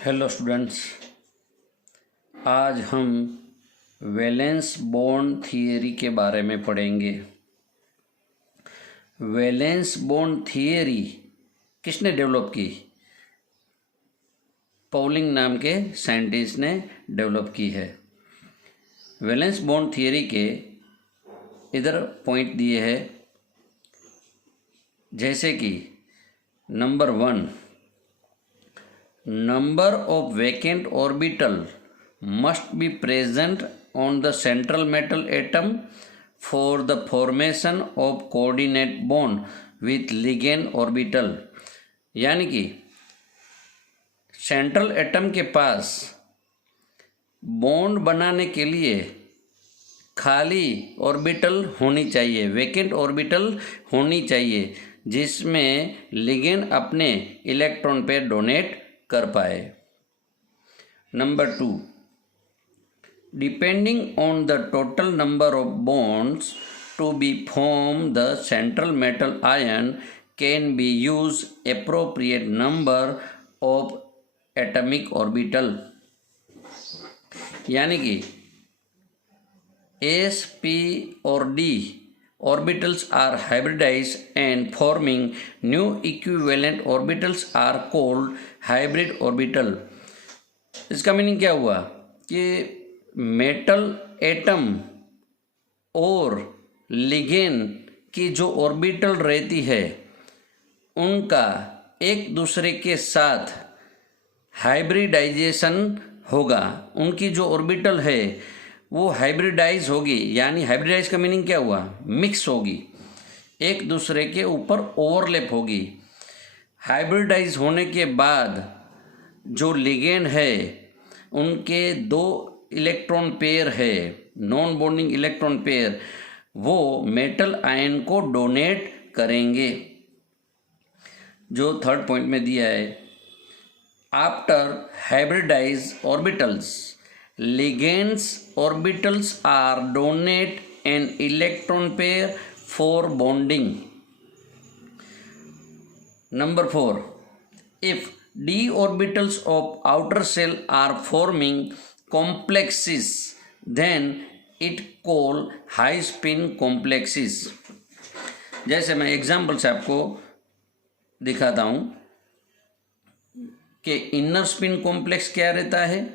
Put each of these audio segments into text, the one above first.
Hello students, आज हम valence bond theory के बारे में पढ़ेंगे। वैलेंस बॉन्ड थियरी किसने डेवलप की? पॉलिंग नाम के साइंटिस्ट ने डेवलप की है। वैलेंस बॉन्ड थियरी के इधर पॉइंट दिए हैं, जैसे कि number 1, number of vacant orbital must be present on the central metal atom for the formation of coordinate bond with ligand orbital। यानी कि सेंट्रल एटम के पास बॉन्ड बनाने के लिए खाली ऑर्बिटल होनी चाहिए, वैकेंट ऑर्बिटल होनी चाहिए, जिसमें लिगेंड अपने इलेक्ट्रॉन पेयर डोनेट कर पाए। Number 2, depending on the total number of bonds to be form the central metal ion can be use appropriate number of atomic orbital. यानी कि एस, पी और D orbitals are hybridized and forming new equivalent orbitals are called hybrid orbital। इसका meaning क्या हुआ कि metal atom और ligand की जो ऑर्बिटल रहती है उनका एक दूसरे के साथ हाइब्रिडाइजेशन होगा। उनकी जो ऑर्बिटल है वो हाइब्रिडाइज होगी। यानी हाइब्रिडाइज का मीनिंग क्या हुआ? मिक्स होगी, एक दूसरे के ऊपर ओवरलैप होगी। हाइब्रिडाइज होने के बाद जो लिगेंड है उनके 2 इलेक्ट्रॉन पेयर है, नॉन बॉन्डिंग इलेक्ट्रॉन पेयर, वो मेटल आयन को डोनेट करेंगे। जो थर्ड पॉइंट में दिया है, after hybridize orbitals ligands orbitals are donate an electron pair for bonding। Number 4, if d orbitals of outer shell are forming complexes then it call high spin complexes। जैसे मैं example से आपको दिखाता हूँ कि इनर स्पिन कॉम्प्लेक्स क्या रहता है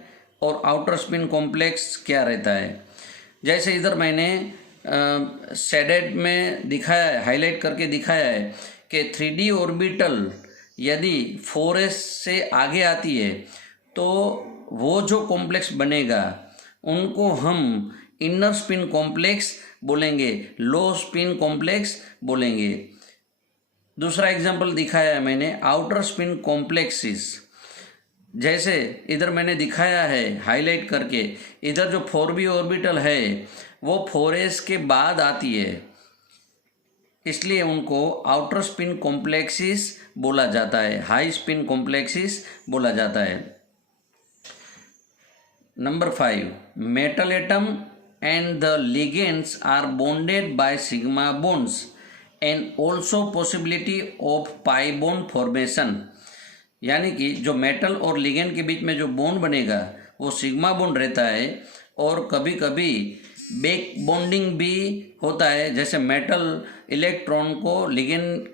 और आउटर स्पिन कॉम्प्लेक्स क्या रहता है। जैसे इधर मैंने शेडेड में दिखाया है, हाईलाइट करके दिखाया है कि 3D ऑर्बिटल यदि 4s से आगे आती है तो वो जो कॉम्प्लेक्स बनेगा उनको हम इनर स्पिन कॉम्प्लेक्स बोलेंगे, लो स्पिन कॉम्प्लेक्स बोलेंगे। दूसरा एग्जांपल दिखाया है मैंने आउटर स्पिन कॉम्प्लेक्सेस। जैसे इधर मैंने दिखाया है हाईलाइट करके, इधर जो 4b ऑर्बिटल है वो 4s के बाद आती है, इसलिए उनको आउटर स्पिन कॉम्प्लेक्सेस बोला जाता है, हाई स्पिन कॉम्प्लेक्सेस बोला जाता है। Number 5, metal atom and the ligands are bonded by sigma bonds and also possibility of pi bond formation. यानी कि जो मेटल और लिगेंड के बीच में जो बॉन्ड बनेगा वो सिग्मा बॉन्ड रहता है, और कभी कभी बैक बॉन्डिंग भी होता है। जैसे मेटल इलेक्ट्रॉन को लिगेंड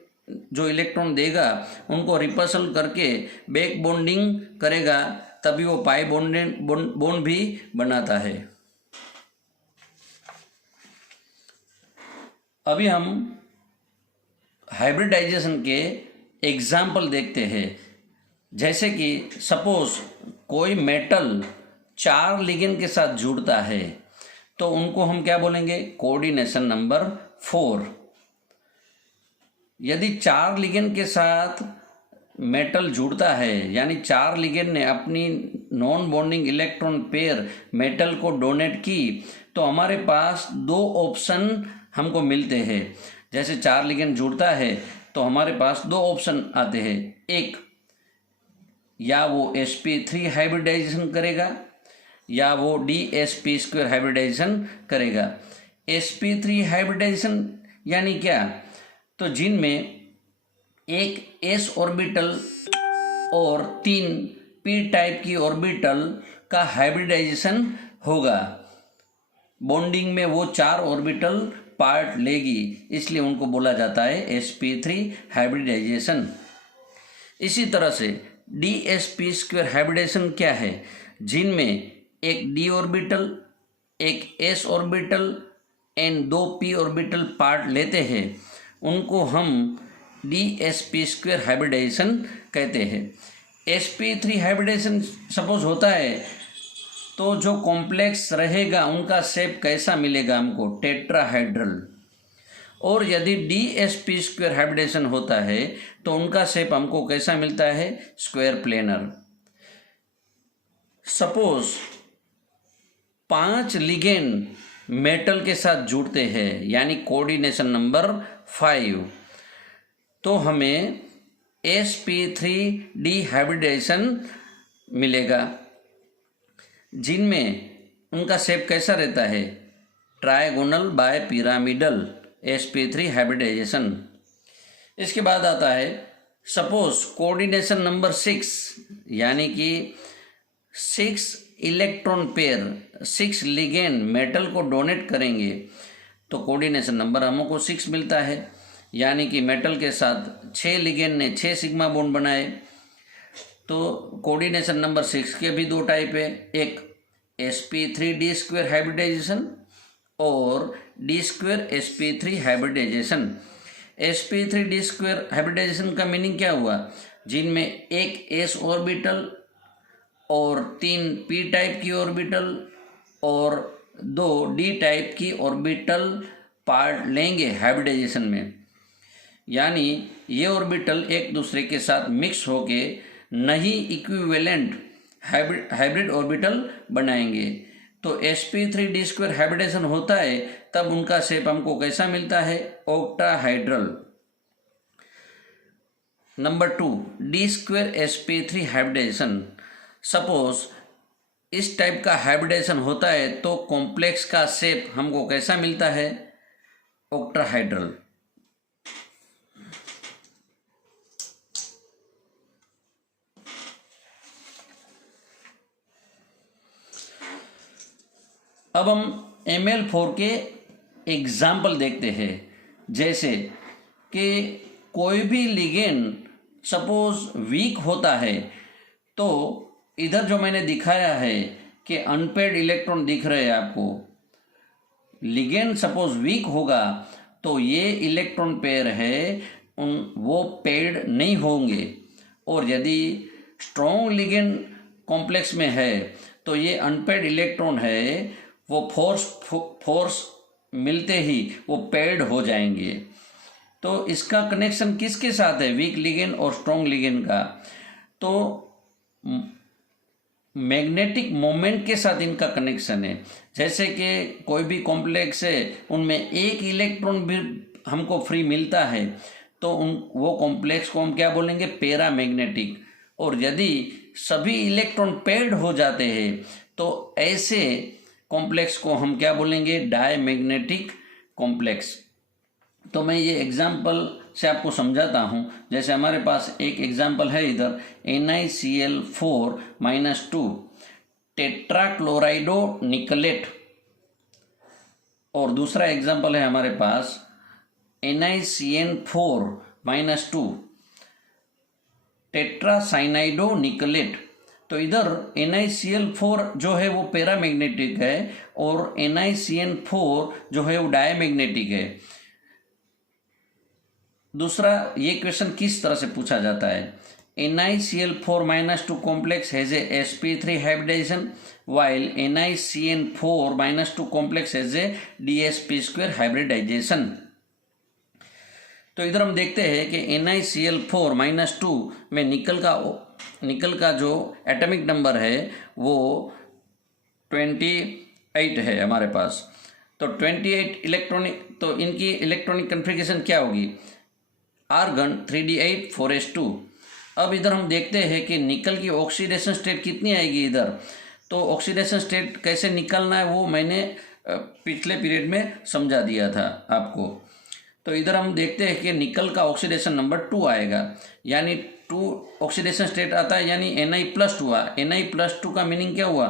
जो इलेक्ट्रॉन देगा उनको रिपल्सल करके बैक बॉन्डिंग करेगा, तभी वो पाई बॉन्ड भी बनाता है। अभी हम हाइब्रिडाइजेशन के एग्जाम्पल देखते हैं। जैसे कि सपोज कोई मेटल 4 लिगेंड के साथ जुड़ता है तो उनको हम क्या बोलेंगे? Coordination number 4। यदि 4 लिगेंड के साथ मेटल जुड़ता है, यानी 4 लिगेंड ने अपनी non bonding electron pair metal को डोनेट की, तो हमारे पास 2 ऑप्शन हमको मिलते हैं। जैसे 4 लिगेंड जुड़ता है तो हमारे पास 2 ऑप्शन आते हैं। एक, या वो sp3 हाइब्रिडाइजेशन करेगा या वो dsp2 हाइब्रिडाइजेशन करेगा। sp3 हाइब्रिडाइजेशन यानी क्या? तो जिनमें एक s ऑर्बिटल और 3 पी टाइप की ऑर्बिटल का हाइब्रिडाइजेशन होगा। बॉन्डिंग में वो 4 ऑर्बिटल पार्ट लेगी, इसलिए उनको बोला जाता है sp3 हाइब्रिडाइजेशन। इसी तरह से dsp2 हाइब्रिडाइजेशन क्या है, जिनमें एक d ऑर्बिटल, एक s orbital and 2 p orbital part लेते हैं, उनको हम dsp2 हाइब्रिडाइजेशन कहते हैं। sp3 हाइब्रिडाइजेशन सपोज होता है तो जो कॉम्प्लेक्स रहेगा उनका शेप कैसा मिलेगा हमको, टेट्राहाइड्रल। और यदि dsp2 हाइब्रिडेशन होता है तो उनका शेप हमको कैसा मिलता है, square planar. Suppose 5 ligand metal के साथ जुड़ते हैं, यानी कोऑर्डिनेशन नंबर 5, तो हमें sp3d हाइब्रिडेशन मिलेगा, जिनमें उनका शेप कैसा रहता है, trigonal bye pyramidal, sp3 hybridisation. इसके बाद आता है सपोज कोऑर्डिनेशन नंबर 6, यानी कि 6 इलेक्ट्रॉन पेयर, 6 लिगेंड मेटल को डोनेट करेंगे तो कोऑर्डिनेशन नंबर हमको 6 मिलता है, यानी कि मेटल के साथ 6 लिगेंड ने 6 सिग्मा बॉन्ड बनाए। तो कोऑर्डिनेशन नंबर 6 के भी 2 टाइप है, एक sp3d2 हाइब्रिडाइजेशन और d2 sp3 hybridisation. sp3d2 hybridisation का मीनिंग क्या हुआ, जिनमें एक s ऑर्बिटल और 3 p टाइप की ऑर्बिटल और 2 d टाइप की ऑर्बिटल पार्ट लेंगे हाइब्रिडाइजेशन में, यानी ये ऑर्बिटल एक दूसरे के साथ मिक्स होके नहीं इक्विवेलेंट हाइब्रिड ऑर्बिटल बनाएंगे। तो sp3d2 हाइब्रिडेशन होता है तब उनका शेप हमको कैसा मिलता है, octahedral. Number 2, d2 sp3 hybridization. Suppose इस टाइप का हाइब्रिडेशन होता है तो कॉम्प्लेक्स का शेप हमको कैसा मिलता है, ऑक्टाहाइड्रल। अब हम ml4 के एग्जाम्पल देखते हैं, जैसे कि कोई भी लिगेंड सपोज वीक होता है तो इधर जो मैंने दिखाया है कि अनपेड इलेक्ट्रॉन दिख रहे हैं आपको, लिगेंड सपोज वीक होगा तो ये इलेक्ट्रॉन पेयर है वो पेड नहीं होंगे, और यदि स्ट्रॉन्ग लिगेंड कॉम्प्लेक्स में है तो ये अनपेड इलेक्ट्रॉन है वो फोर्स मिलते ही वो पेड हो जाएंगे। तो इसका कनेक्शन किसके साथ है, वीक लिगेंड और स्ट्रॉन्ग लिगेंड का, तो मैग्नेटिक मोमेंट के साथ इनका कनेक्शन है। जैसे कि कोई भी कॉम्प्लेक्स है उनमें एक इलेक्ट्रॉन भी हमको फ्री मिलता है तो वो कॉम्प्लेक्स को हम क्या बोलेंगे, पैरामैग्नेटिक। और यदि सभी इलेक्ट्रॉन पेड हो जाते हैं तो ऐसे कॉम्प्लेक्स को हम क्या बोलेंगे, डायमैग्नेटिक कॉम्प्लेक्स। तो मैं ये एग्जाम्पल से आपको समझाता हूँ। जैसे हमारे पास एक एग्जाम्पल है इधर NiCl4-2 टेट्राक्लोराइडो निकलेट, और दूसरा एग्जाम्पल है हमारे पास NiCN4-2 टेट्रासाइनाइडो निकलेट। तो इधर NiCl4 जो है वो पैरामैग्नेटिक है और NiCN4 जो है वो डायमैग्नेटिक है। दूसरा ये क्वेश्चन किस तरह से पूछा जाता है, NiCl4-2 complex has a sp3 hybridization while NiCN4-2 complex has a dsp2 hybridization। तो इधर हम देखते हैं कि NiCl4-2 में निकल का जो एटॉमिक नंबर है वो 28 है हमारे पास। तो 28 इलेक्ट्रॉनिक, तो इनकी इलेक्ट्रॉनिक कन्फिगरेशन क्या होगी, आर्गन 3d8-4s2। अब इधर हम देखते हैं कि निकल की ऑक्सीडेशन स्टेट कितनी आएगी इधर। तो ऑक्सीडेशन स्टेट कैसे निकालना है वो मैंने पिछले पीरियड में समझा दिया था आपको। तो इधर हम देखते हैं कि निकल का ऑक्सीडेशन नंबर 2 आएगा, यानी 2 ऑक्सीडेशन स्टेट आता है यानी Na+2 हुआ। Na+2 का मीनिंग क्या हुआ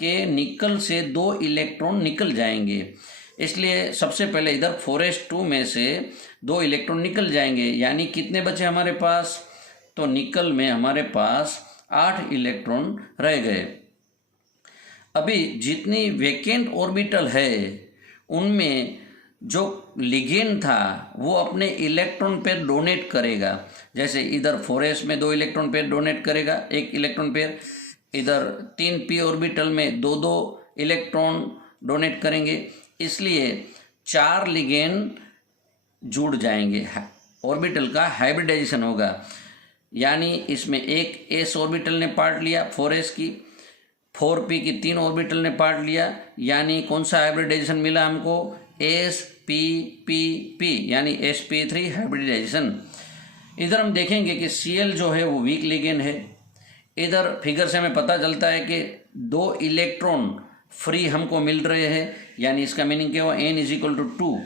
कि निकल से 2 इलेक्ट्रॉन निकल जाएंगे, इसलिए सबसे पहले इधर 4s2 में से 2 इलेक्ट्रॉन निकल जाएंगे, यानी कितने बचे हमारे पास, तो निकल में हमारे पास 8 इलेक्ट्रॉन रह गए। अभी जितनी वैकेंट ऑर्बिटल है उनमें जो लिगेंड था वो अपने इलेक्ट्रॉन पेयर डोनेट करेगा। जैसे इधर 4s में 2 इलेक्ट्रॉन पेयर डोनेट करेगा, 1 इलेक्ट्रॉन पेयर, इधर 3p ऑर्बिटल में 2 इलेक्ट्रॉन डोनेट करेंगे, इसलिए 4 लिगेंड जुड़ जाएंगे, ऑर्बिटल का हाइब्रिडाइजेशन होगा। यानी इसमें एक s ऑर्बिटल ने पार्ट लिया 4s की, 4p की 3 ऑर्बिटल ने पार्ट लिया, यानी कौन सा हाइब्रिडाइजेशन मिला हमको, sp-p-p यानी sp3 हाइब्रिडाइजेशन। इधर हम देखेंगे कि Cl जो है वो वीक लिगेंड है। इधर फिगर से हमें पता चलता है कि 2 इलेक्ट्रॉन फ्री हमको मिल रहे हैं, यानी इसका मीनिंग क्या हुआ, n=2।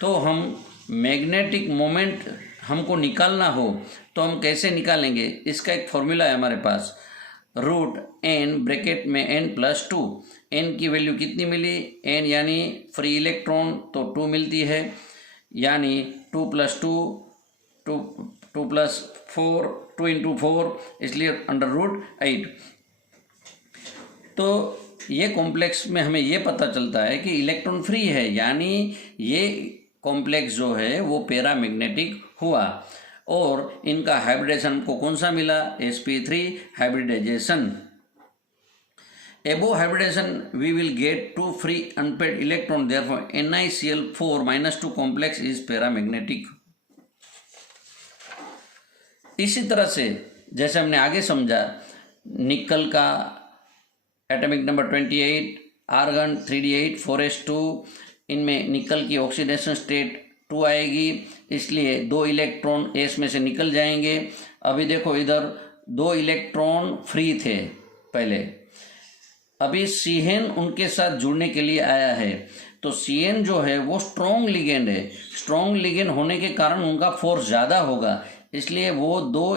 तो हम मैग्नेटिक मोमेंट हमको निकालना हो तो हम कैसे निकालेंगे, इसका एक फॉर्मूला है हमारे पास, √n ब्रैकेट में n+2। n की वैल्यू कितनी मिली, n यानी फ्री इलेक्ट्रॉन तो 2 मिलती है, यानी 2 + 2 2 + 4 2 × 4, इसलिए √8। तो ये कॉम्प्लेक्स में हमें ये पता चलता है कि इलेक्ट्रॉन फ्री है, यानी ये कॉम्प्लेक्स जो है वो पैरामैग्नेटिक हुआ, और इनका हाइब्रिडाइजेशन को कौन सा मिला, sp3 hybridization. Above hybridization we will get 2 free unpaired electron, therefore NiCl4-2 complex is paramagnetic। इसी तरह से जैसे हमने आगे समझा, निकल का atomic number 28, argon 3d8 4s2, इनमें निकल की ऑक्सीडेशन स्टेट 2 आएगी, इसलिए 2 इलेक्ट्रॉन s में से निकल जाएंगे। अभी देखो इधर 2 इलेक्ट्रॉन फ्री थे पहले, अभी Cn उनके साथ जुड़ने के लिए आया है, तो Cn जो है वो स्ट्रॉन्ग लिगेंड है, स्ट्रॉन्ग लिगेंड होने के कारण उनका फोर्स ज़्यादा होगा, इसलिए वो 2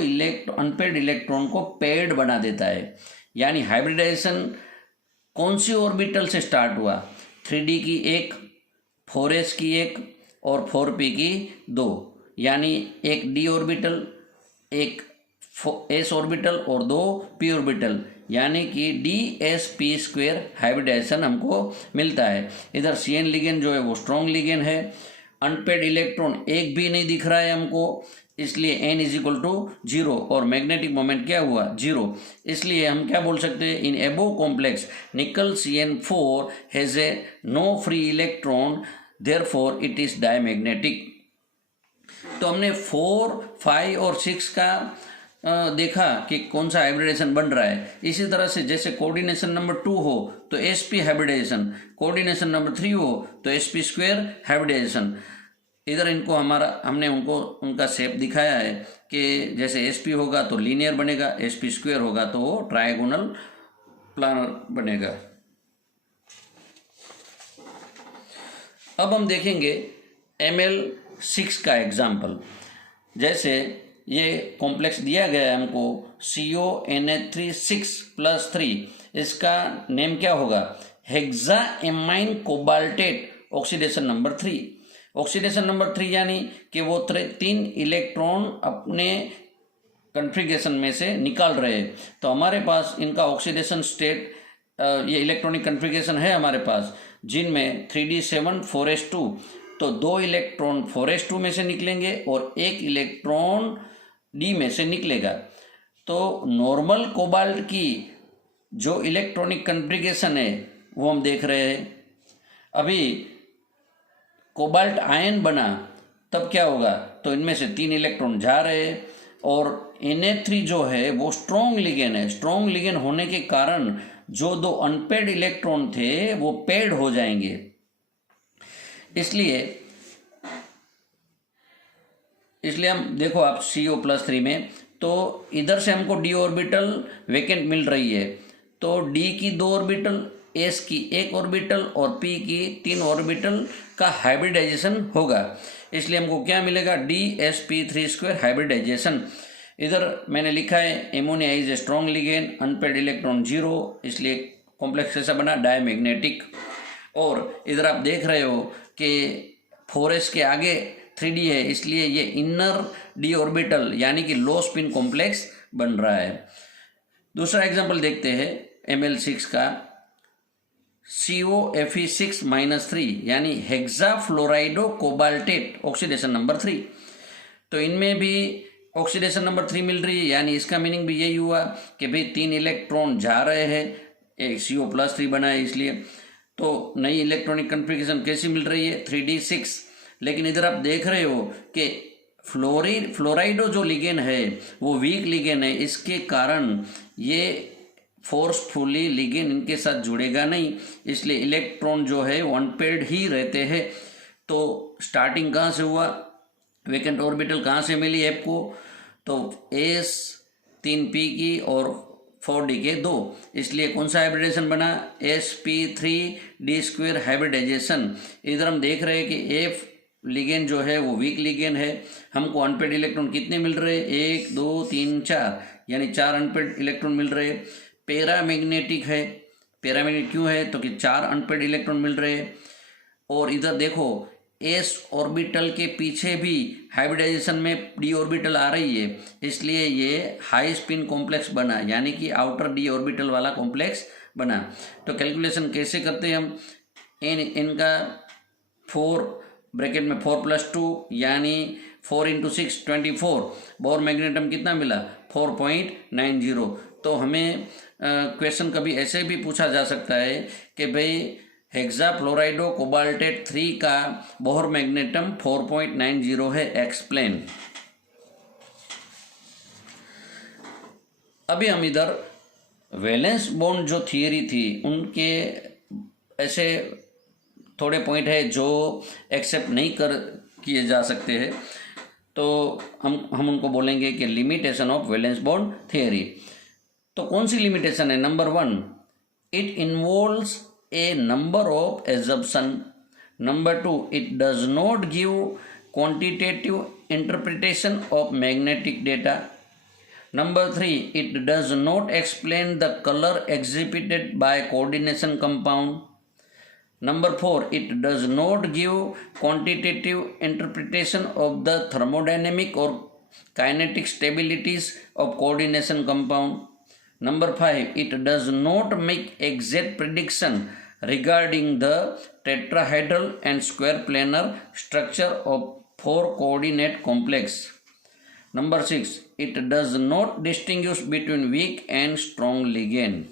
अनपेड इलेक्ट्रॉन को पेड बना देता है। यानी हाइब्रिडाइजेशन कौन सी ऑर्बिटल से स्टार्ट हुआ, 3d की 1, 4s की 1 और 4p की 2, यानी एक d ऑर्बिटल, एक s ऑर्बिटल और 2 p ऑर्बिटल, यानी कि dsp² हाइब्रिडाइजेशन हमको मिलता है। इधर Cn लिगेंड जो है वो स्ट्रॉन्ग लिगेंड है, अनपेड इलेक्ट्रॉन एक भी नहीं दिख रहा है हमको, इसलिए n=0 और मैग्नेटिक मोमेंट क्या हुआ, 0। इसलिए हम क्या बोल सकते हैं, इन above complex nickel Cn4 has a no free electron, therefore it is diamagnetic. तो हमने 4, 5 और 6 का देखा कि कौन सा हाइब्रिडाइजेशन बन रहा है। इसी तरह से जैसे कोऑर्डिनेशन नंबर 2 हो तो sp हाइब्रिडाइजेशन, कोऑर्डिनेशन नंबर 3 हो तो sp² हाइब्रिडाइजेशन। इधर इनको हमने उनका शेप दिखाया है कि जैसे sp होगा तो लीनियर बनेगा, sp² होगा तो वो ट्रायगोनल प्लानर बनेगा। अब हम देखेंगे Ml6 का एग्जाम्पल। जैसे ये कॉम्प्लेक्स दिया गया है हमको CONH3 इसका नेम क्या होगा, hexaammine cobaltate oxidation number 3। Oxidation number 3 यानी कि वो 3 इलेक्ट्रॉन अपने कन्फिगरेशन में से निकाल रहे हैं। तो हमारे पास इनका ऑक्सीडेशन स्टेट, ये इलेक्ट्रॉनिक कन्फिगरेशन है हमारे पास, जिनमें 3d7 4s2, तो 2 इलेक्ट्रॉन 4s2 में से निकलेंगे और 1 इलेक्ट्रॉन d में से निकलेगा। तो नॉर्मल कोबाल्ट की जो इलेक्ट्रॉनिक कन्फिगरेशन है वो हम देख रहे हैं। अभी कोबाल्ट आयन बना तब क्या होगा, तो इनमें से 3 इलेक्ट्रॉन जा रहे हैं और Na3 जो है वो स्ट्रॉन्ग लिगेंड है। स्ट्रॉन्ग लिगेंड होने के कारण जो 2 अनपेड इलेक्ट्रॉन थे वो पेड हो जाएंगे। इसलिए हम देखो आप CO+3 में, तो इधर से हमको d ऑर्बिटल वैकेंट मिल रही है, तो d की 2 ऑर्बिटल, s की 1 ऑर्बिटल और p की 3 ऑर्बिटल का हाइब्रिडाइजेशन होगा। इसलिए हमको क्या मिलेगा, dsp3² हाइब्रिडाइजेशन। इधर मैंने लिखा है ammonia is a strong ligand, unpaired electron 0, इसलिए कॉम्प्लेक्स कैसा बना, डायमैग्नेटिक। और इधर आप देख रहे हो कि 4s के आगे 3d है, इसलिए ये इनर डी ऑर्बिटल यानी कि लो स्पिन कॉम्प्लेक्स बन रहा है। दूसरा एग्जांपल देखते हैं Ml6 का, COFe6-3 यानी हेक्साफ्लोराइडो कोबाल्टेट, ऑक्सीडेशन नंबर 3। तो इनमें भी ऑक्सीडेशन नंबर 3 मिल रही है, यानी इसका मीनिंग भी यही हुआ कि भाई 3 इलेक्ट्रॉन जा रहे हैं, एक CO+3 बना है इसलिए। तो नई इलेक्ट्रॉनिक कन्फिगरेशन कैसी मिल रही है, 3d6। लेकिन इधर आप देख रहे हो कि फ्लोराइडो जो लिगेंड है वो वीक लिगेंड है, इसके कारण ये फोर्सफुली लिगेंड इनके साथ जुड़ेगा नहीं, इसलिए इलेक्ट्रॉन जो है वो अनपेयर्ड ही रहते हैं। तो स्टार्टिंग कहाँ से हुआ, वेकेंट ऑर्बिटल कहाँ से मिली आपको, तो S 3p की और 4d के 2, इसलिए कौन सा हाइब्रिडेशन बना, sp3d² हाइब्रिडाइजेशन। इधर हम देख रहे हैं कि F लिगेंड जो है वो वीक लिगेंड है, हमको अनपेड इलेक्ट्रॉन कितने मिल रहे हैं, 1 2 3 4, यानी 4 अनपेड इलेक्ट्रॉन मिल रहे हैं। पैरामैग्नेटिक है, पैरामैग्नेटिक क्यों है, तो कि 4 अनपेड इलेक्ट्रॉन मिल रहे हैं। और इधर देखो s ऑर्बिटल के पीछे भी हाइब्रिडाइजेशन में d ऑर्बिटल आ रही है, इसलिए ये हाई स्पिन कॉम्प्लेक्स बना, यानी कि आउटर d ऑर्बिटल वाला कॉम्प्लेक्स बना। तो कैलकुलेशन कैसे करते हैं हम, इनका 4 ब्रैकेट में 4+2 यानी 4 × 6 24, बोर मैग्नेटम कितना मिला, 4.90। तो हमें क्वेश्चन कभी ऐसे भी पूछा जा सकता है कि भाई हेक्साफ्लोराइडो कोबाल्टेट 3 का बोहर मैग्नेटम 4.90 है, एक्सप्लेन। अभी हम इधर वैलेंस बॉन्ड जो थियरी थी उनके ऐसे थोड़े पॉइंट है जो एक्सेप्ट नहीं किए जा सकते हैं, तो हम उनको बोलेंगे कि limitation of valence bond theory. तो कौन सी लिमिटेशन है, number 1, it involves A number of assumption. Number 2, it does not give quantitative interpretation of magnetic data. Number 3, it does not explain the colour exhibited by coordination compound. Number 4, it does not give quantitative interpretation of the thermodynamic or kinetic stabilities of coordination compound. Number 5, it does not make exact prediction regarding the tetrahedral and square planar structure of 4 coordinate complex. Number 6, it does not distinguish between weak and strong ligand.